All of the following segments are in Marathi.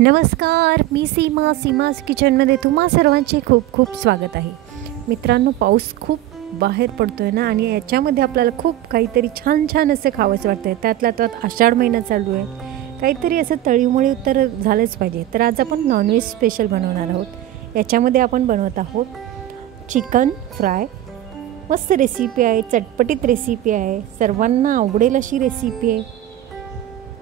नमस्कार, मी सीमाज किचनमध्ये तुम्हा सर्वांचे खूप खूप स्वागत आहे. मित्रांनो, पाऊस खूप बाहेर पडतो आहे ना, आणि याच्यामध्ये आपल्याला खूप काहीतरी छान छान असं खावंसं वाटतं आहे. त्यातल्या त्यात आषाढ महिना चालू आहे, काहीतरी असं तळीमुळे तर झालंच पाहिजे. तर आज आपण नॉनव्हेज स्पेशल बनवणार आहोत. याच्यामध्ये आपण बनवत आहोत चिकन फ्राय. मस्त रेसिपी आहे, चटपटीत रेसिपी आहे, सर्वांना आवडेल अशी रेसिपी आहे,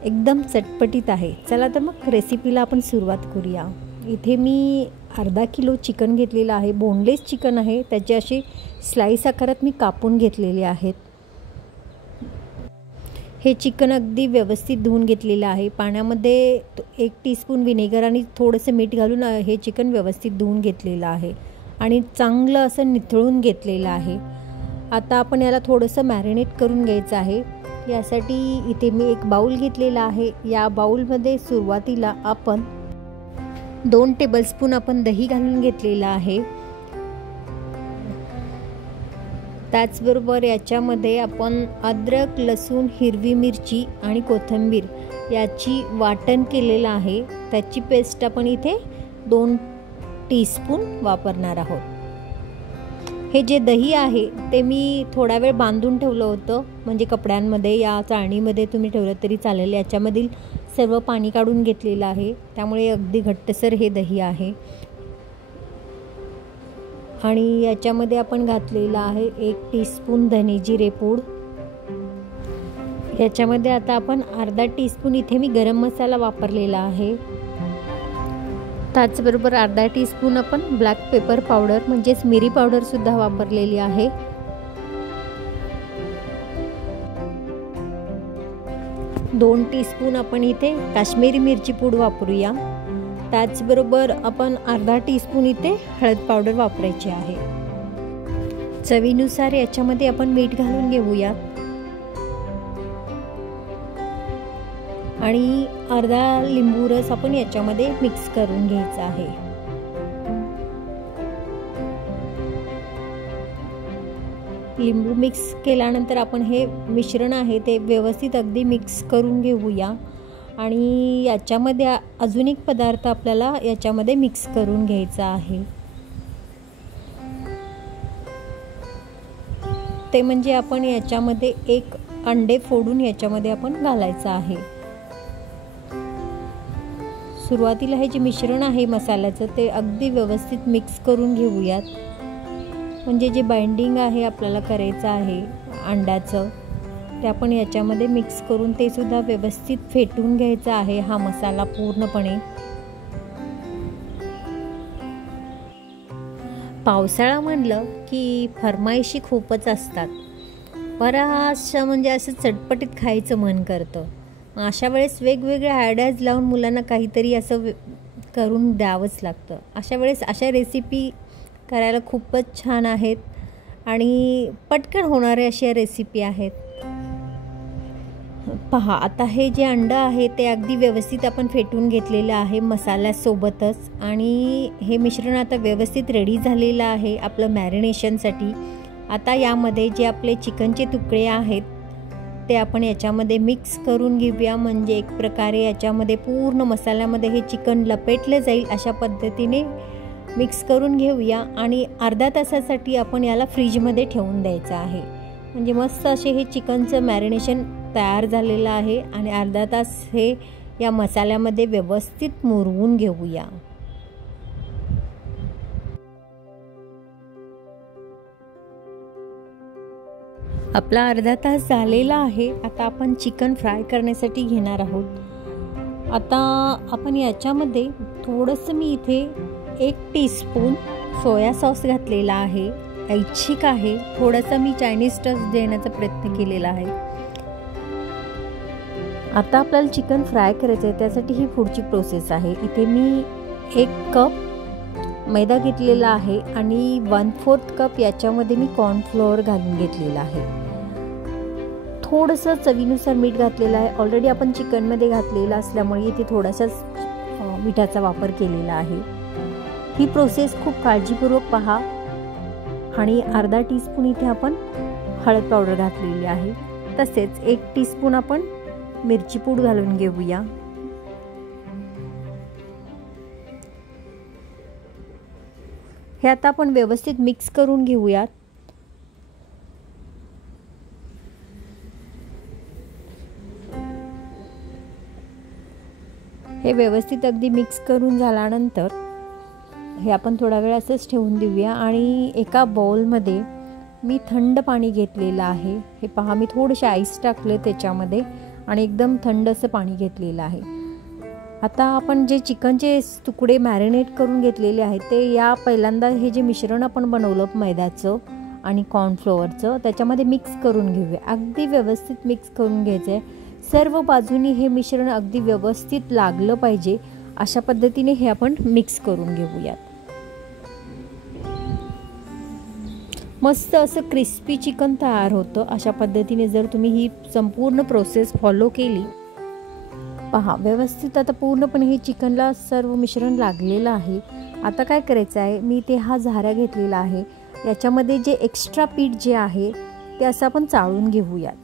एकदम चटपटीत आहे. चला तर मग रेसिपीला आपण सुरुवात करूया. इथे मी अर्धा किलो चिकन घेतलेलं आहे. बोनलेस चिकन आहे, त्याचे असे स्लाईस आकारात मी कापून घेतलेले आहेत. हे चिकन अगदी व्यवस्थित धुवून घेतलेलं आहे. पाण्यामध्ये 1 टीस्पून विनेगर आणि थोडंसं मीठ घालून हे चिकन व्यवस्थित धुवून घेतलेलं आहे आणि चांगलं असं निथळून घेतलेलं आहे. आता आपण याला थोडंसं मॅरिनेट करून घ्यायचं आहे. यासाठी इथे मी एक बाउल घेतलेला आहे. या बाउलमध्ये सुरुवातीला आपण 2 टेबलस्पून आपण दही घालून घेतलेला आहे. त्याचबरोबर याच्यामध्ये आपण अद्रक, लसूण, हिरवी मिरची आणि कोथिंबीर याची वाटण केलेलं आहे. त्याची पेस्ट आपण इथे 2 टीस्पून वापरणार आहोत. हे जे दही आहे ते मी थोडा वेळ बांधून ठेवलं होतं, म्हणजे कपड्यांमध्ये या चाळणीमध्ये तुम्ही ठेवलं तरी चालेल. याच्यामधील सर्व पाणी काढून घेतलेलं आहे, त्यामुळे अगदी घट्टसर हे दही आहे. आणि याच्यामध्ये आपण घातलेलं आहे 1 टीस्पून धने जिरे पूड. याच्यामध्ये आता आपण अर्धा टीस्पून इथे मी गरम मसाला वापरलेला आहे. त्याचबरोबर अर्धा टीस्पून आपण ब्लॅक पेपर पावडर म्हणजेच मिरी पावडर सुद्धा वापरलेली आहे. दोन टीस्पून आपण इथे काश्मीरी मिरची पूड वापरूया. त्याचबरोबर आपण अर्धा टीस्पून इथे हळद पावडर वापरायची आहे. चवीनुसार याच्यामध्ये आपण मीठ घालून घेऊया आणि अर्धा लिंबू रस आपण याच्यामध्ये मिक्स करून घ्यायचा आहे. लिंबू मिक्स केल्यानंतर आपण हे मिश्रण आहे ते व्यवस्थित अगदी मिक्स करून घेऊया. आणि याच्यामध्ये अजून एक पदार्थ आपल्याला याच्यामध्ये मिक्स करून घ्यायचा आहे, ते म्हणजे आपण याच्यामध्ये 1 अंडे फोडून याच्यामध्ये आपण घालायचं आहे. सुरुवातीला हे जे मिश्रण आहे मसाल्याचं ते अगदी व्यवस्थित मिक्स करून घेऊयात, म्हणजे जे बाइंडिंग आहे आपल्याला करायचं आहे अंड्याचं ते आपण याच्यामध्ये मिक्स करून ते सुद्धा व्यवस्थित फेटून घ्यायचा आहे हा मसाला पूर्णपणे. पावसाळा म्हणलं की फरमाईशी खूपच असतात, बराचशा म्हणजे असं चटपटीत खायचं मन करतं. अशा वेळेस वेगवेगळ्या आयडियाज लावून मुलांना काहीतरी असं करून द्यावंच लागतं. अशा वेळेस अशा रेसिपी करायला खूपच छान आहेत आणि पटकन होणारे अशा रेसिपी आहेत. पहा, आता हे जे अंडं आहे ते अगदी व्यवस्थित आपण फेटून घेतलेलं आहे मसाल्यासोबतच, आणि हे मिश्रण आता व्यवस्थित रेडी झालेलं आहे आपलं मॅरिनेशनसाठी. आता यामध्ये जे आपले चिकनचे तुकडे आहेत ते आपण याच्यामध्ये मिक्स करून घेऊया, म्हणजे एक प्रकारे याच्यामध्ये पूर्ण मसाल्यामध्ये हे चिकन लपेटलं जाईल अशा पद्धतीने मिक्स करून घेऊया. आणि अर्ध्या तासासाठी आपण याला फ्रीजमध्ये ठेवून द्यायचं आहे, म्हणजे मस्त असे हे चिकनचं मॅरिनेशन तयार झालेलं आहे. आणि अर्धा तास हे या मसाल्यामध्ये व्यवस्थित मुरवून घेऊया. आपला अर्धा तास झालेला आहे. आता आपण चिकन फ्राय करण्यासाठी घेणार आहोत. आता आपण याच्यामध्ये थोडंसं मी इथे 1 टीस्पून सोया सॉस घातलेला आहे. ऐच्छिक आहे, थोडासा मी चायनीज टच देण्याचा प्रयत्न केलेला आहे. आता आपल्याला चिकन फ्राय करायचं आहे, त्यासाठी ही पुढची प्रोसेस आहे. इथे मी 1 कप मैदा घेतलेला आहे आणि 1/4 कप याच्यामध्ये मी कॉर्नफ्लोअर घालून घेतलेला आहे. थोडंसं चवीनुसार मीठ घातलेलं आहे. ऑलरेडी आपण चिकनमध्ये घातलेलं असल्यामुळे इथे थोडासाच मिठाचा वापर केलेला आहे. ही प्रोसेस खूप काळजीपूर्वक पहा. आणि अर्धा टीस्पून इथे आपण हळद पावडर घातलेली आहे. तसेच 1 टीस्पून आपण मिरची पूड घालून घेऊया. हे आता आपण व्यवस्थित मिक्स करून घेऊयात. हे व्यवस्थित अगदी मिक्स करून झाल्यानंतर हे आपण थोडा वेळ असंच ठेवून देऊया. आणि एका बाउलमध्ये मी थंड पाणी घेतलेलं आहे. हे पहा, मी थोडेसे आईस टाकले त्याच्यामध्ये आणि एकदम थंड असं पाणी घेतलेलं आहे. आता आपण जे चिकनचे तुकडे मॅरिनेट करून घेतलेले आहेत ते या पहिल्यांदा हे जे मिश्रण आपण बनवलं मैद्याचं आणि कॉर्नफ्लोअरचं त्याच्यामध्ये मिक्स करून घेऊया. अगदी व्यवस्थित मिक्स करून घ्यायचं आहे. सर्व बाजूनी हे मिश्रण अगदी व्यवस्थित लागलं पाहिजे अशा पद्धतीने हे आपण मिक्स करून घेऊयात. मस्त असं क्रिस्पी चिकन तयार होतं. अशा पद्धतीने जर तुम्ही ही संपूर्ण प्रोसेस फॉलो केली, पहा व्यवस्थित आता पूर्णपणे हे चिकनला सर्व मिश्रण लागलेलं आहे. आता काय करायचं आहे, मी ते हा झारा घेतलेला आहे. याच्यामध्ये जे एक्स्ट्रा पीठ जे आहे ते असं आपण चाळून घेऊयात.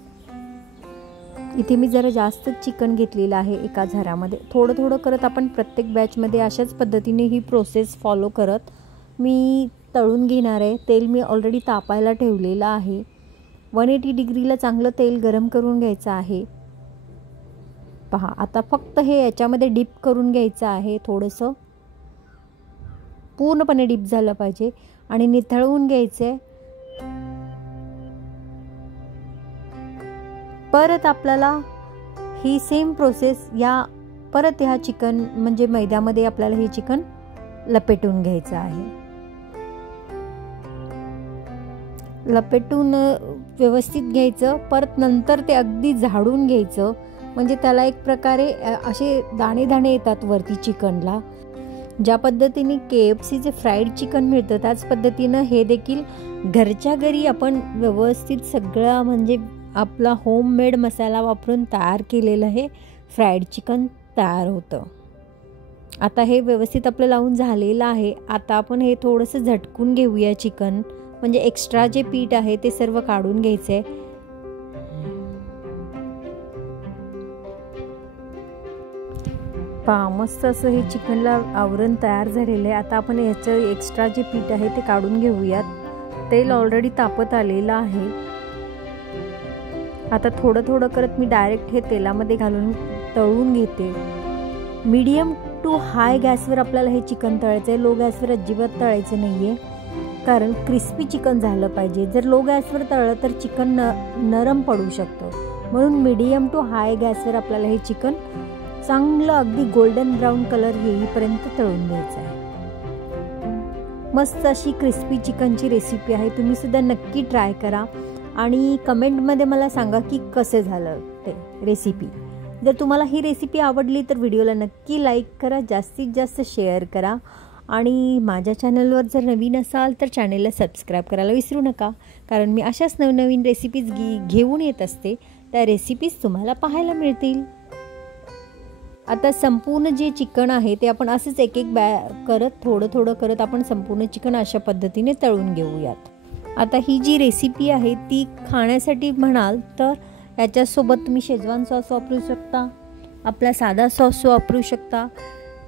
इथे मी जरा जास्त चिकन घेतलेलं आहे एका झाऱ्यामध्ये. थोडं थोडं करत आपण प्रत्येक बॅचमध्ये अशाच पद्धतीने ही प्रोसेस फॉलो करत मी तळून घेणार आहे. तेल मी ऑलरेडी तापायला ठेवलेलं आहे. 180 डिग्रीला चांगलं तेल गरम करून घ्यायचं आहे. पहा, आता फक्त हे याच्यामध्ये डिप करून घ्यायचं आहे. थोडंसं पूर्णपणे डिप झालं पाहिजे आणि निथळवून घ्यायचं आहे. परत आपल्याला ही सेम प्रोसेस परत ह्या चिकन म्हणजे मैद्यामध्ये आपल्याला हे चिकन लपेटून घ्यायचं आहे. लपेटून व्यवस्थित घ्यायचं. परत नंतर ते अगदी झाडून घ्यायचं म्हणजे त्याला एक प्रकारे असे दाणे दाणे येतात वरती चिकनला. ज्या पद्धतीने KFCचे फ्राईड चिकन मिळतं त्याच पद्धतीनं हे देखील घरच्या घरी आपण व्यवस्थित सगळं म्हणजे आपला होममेड मसाला वापरून तयार केलेलं हे फ्राईड चिकन तयार होतं. आता हे व्यवस्थित आपलं लावून झालेलं आहे. आता आपण हे थोडंसं झटकून घेऊया चिकन, म्हणजे एक्स्ट्रा जे पीठ आहे ते सर्व काढून घ्यायचं आहे. पहा, मस्त असं हे चिकनला आवरण तयार झालेलं आहे. आता आपण याचं एक्स्ट्रा जे पीठ आहे ते काढून घेऊयात. तेल ऑलरेडी तापत आलेलं आहे. आता थोडं थोडं करत मी डायरेक्ट हे तेलामध्ये घालून तळून घेते. मीडियम टू हाय गॅसवर आपल्याला हे चिकन तळायचं आहे. लो गॅसवर अजिबात तळायचं नाही आहे, कारण क्रिस्पी चिकन झालं पाहिजे. जर लो गॅसवर तळलं तर चिकन नरम पडू शकतं. म्हणून मीडियम टू हाय गॅसवर आपल्याला हे चिकन चांगलं अगदी गोल्डन ब्राऊन कलर येईपर्यंत तळून घ्यायचं आहे. मस्त अशी क्रिस्पी चिकनची रेसिपी आहे. तुम्ही सुद्धा नक्की ट्राय करा आणि कमेंटमध्ये मला सांगा की कसं झालं ते रेसिपी. जर तुम्हाला ही रेसिपी आवडली तर व्हिडिओला नक्की लाईक करा, जास्तीत जास्त शेअर करा आणि माझ्या चॅनलवर जर नवीन असाल तर चॅनलला सबस्क्राईब करायला विसरू नका, कारण मी अशाच नवनवीन रेसिपीज घेऊन येत असते. त्या रेसिपीज तुम्हाला पाहायला मिळतील. आता संपूर्ण जे चिकन आहे ते आपण असंच एक एक करत थोडं थोडं करत आपण संपूर्ण चिकन अशा पद्धतीने तळून घेऊयात. आता ही जी रेसिपी आहे ती खाण्यासाठी म्हणाल तर याच्यासोबत तुम्ही शेजवान सॉस वापरू शकता, आपला साधा सॉस वापरू शकता,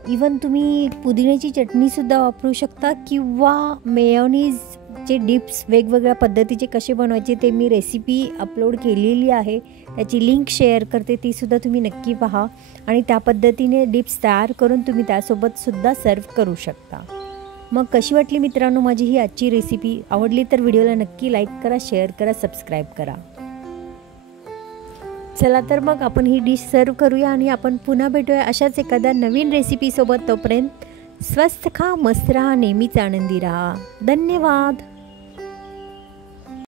इवन तुम्ही पुदिन्याची चटणीसुद्धा वापरू शकता किंवा मेयोनीजचे डिप्स वेगवेगळ्या पद्धतीचे कसे बनवायचे ते मी रेसिपी अपलोड केलेली आहे. त्याची लिंक शेअर करते, तीसुद्धा तुम्ही नक्की पहा आणि त्या पद्धतीने डिप्स तयार करून तुम्ही त्यासोबतसुद्धा सर्व करू शकता. मग कशी वाटली मित्रांनो माझी ही आजची रेसिपी? आवडली तर व्हिडिओला नक्की लाईक करा, शेअर करा, सबस्क्राईब करा. चला तर मग आपण ही डिश सर्व करूया आणि आपण पुन्हा भेटूया अशाच एखाद्या नवीन रेसिपीसोबत. तोपर्यंत स्वस्थ खा, मस्त राहा, नेहमीच आनंदी राहा. धन्यवाद.